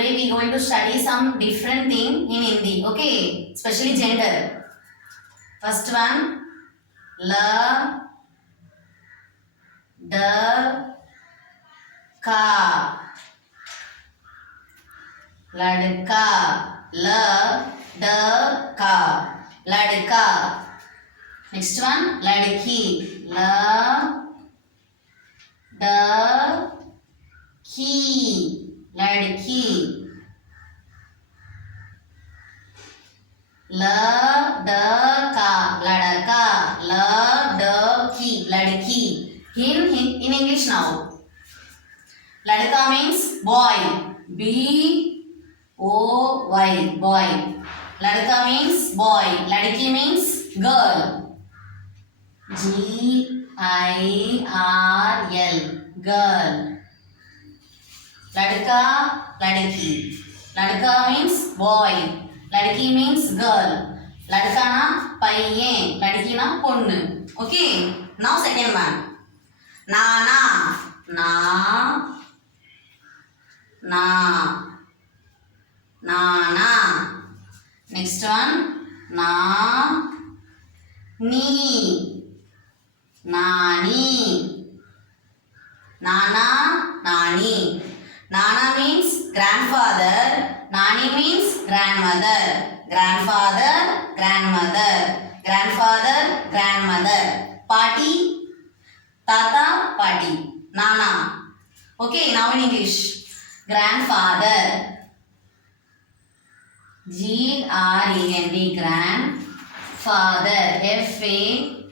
Today we are going to study some different thing in Hindi. Okay, especially gender. First one, la, da, ka, ladka, la, da, ka, ladka. Next one, ladki, la, da, ki, ladki. La da ka ladaka la da ki ladki. In English now, ladaka means boy, B O Y, boy. Ladaka means boy, ladki means girl, G I R L, girl. Ladka, ladki. Ladka means boy, ladki means girl. Ladka na paiyen, ladki na ponnu. Okay. Now second one. Nana, na, na, nana. Next one. Na, ni, nani. Nana, nani. Nana means grandfather, Nani means grandmother, grandfather, grandmother, grandfather, grandmother, Party, Tata, Party, Nana. Okay, now in English. Grandfather, G-R-A-N-D, grandfather, F-A-T-H-E-R,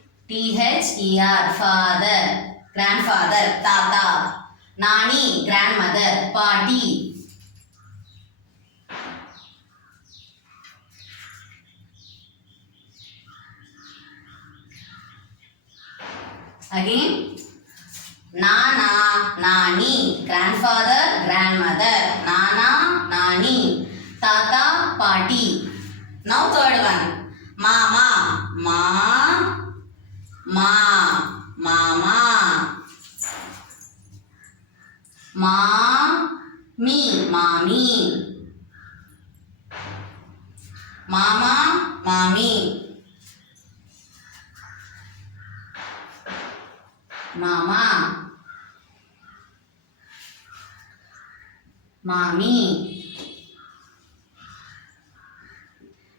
father, grandfather, Tata. Nani, grandmother, Party. Again, Nana, Nani, grandfather, grandmother, Nana, Nani, Tata, Party. Now third one, Mama, Ma, Mama. Mommy, mommy. Mama, mommy. Mama, mommy.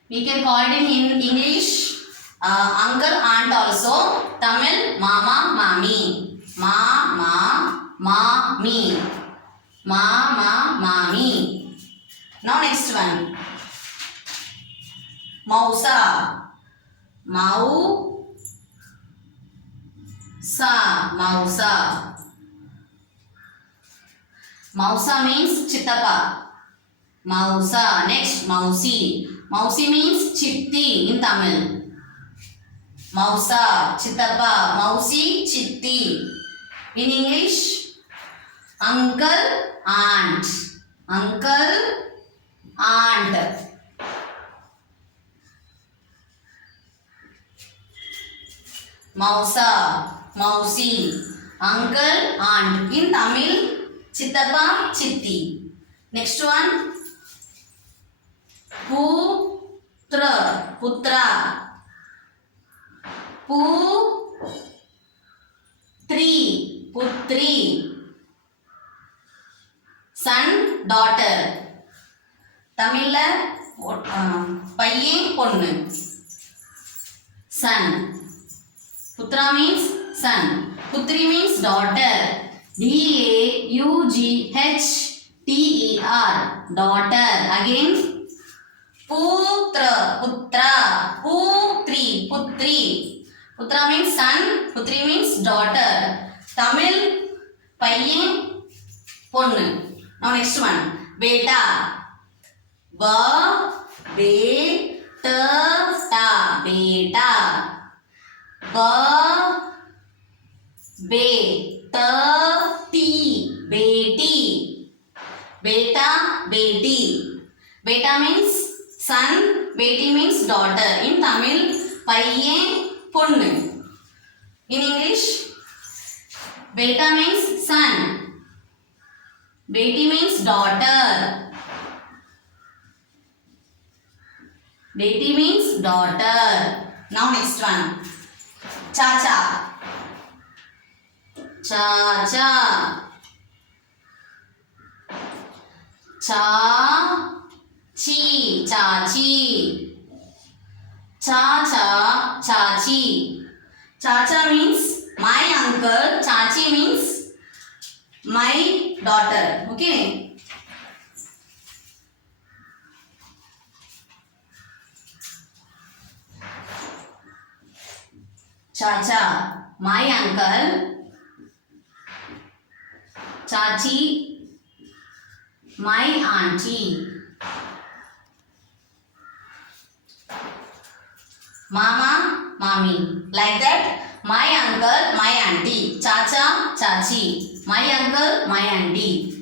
We can call it in English uncle, aunt also. Tamil, mama, mommy. Mama, mommy. Mama, mommy. Now next one. Mausa. Mausa. Mausa means chitapa. Mausa. Next, Mausi. Mausi means chitti in Tamil. Mausa, chitapa. Mausi, chitti. In English, uncle, aunt. Uncle, aunt. Mausa, Mausi, uncle, aunt. In Tamil, Chittappa, Chitti. Next one, Putra, Putri. Son, daughter. Tamil, paiyen, ponnu. Son. Putra means son. Putri means daughter. D-A-U-G-H-T-E-R. Daughter. Again. Putra. Putri. Putra means son. Putri means daughter. Tamil. Paiyen. Ponnu. Now next one. Beta. Beta. Beta. Beti. Beta, beti. Beta means son, beti means daughter. In Tamil, paiyen, ponnu. In English, beta means son, beti means daughter. Beti means daughter. Now next one. Chacha. Chacha. Chachi. Chachi. Chacha. Chachi. Chacha means my uncle. Chachi means my daughter. Okay. Chacha, my uncle. Chachi, my auntie. Mama, mommy. Like that, my uncle, my auntie. Chacha, chachi. My uncle, my auntie.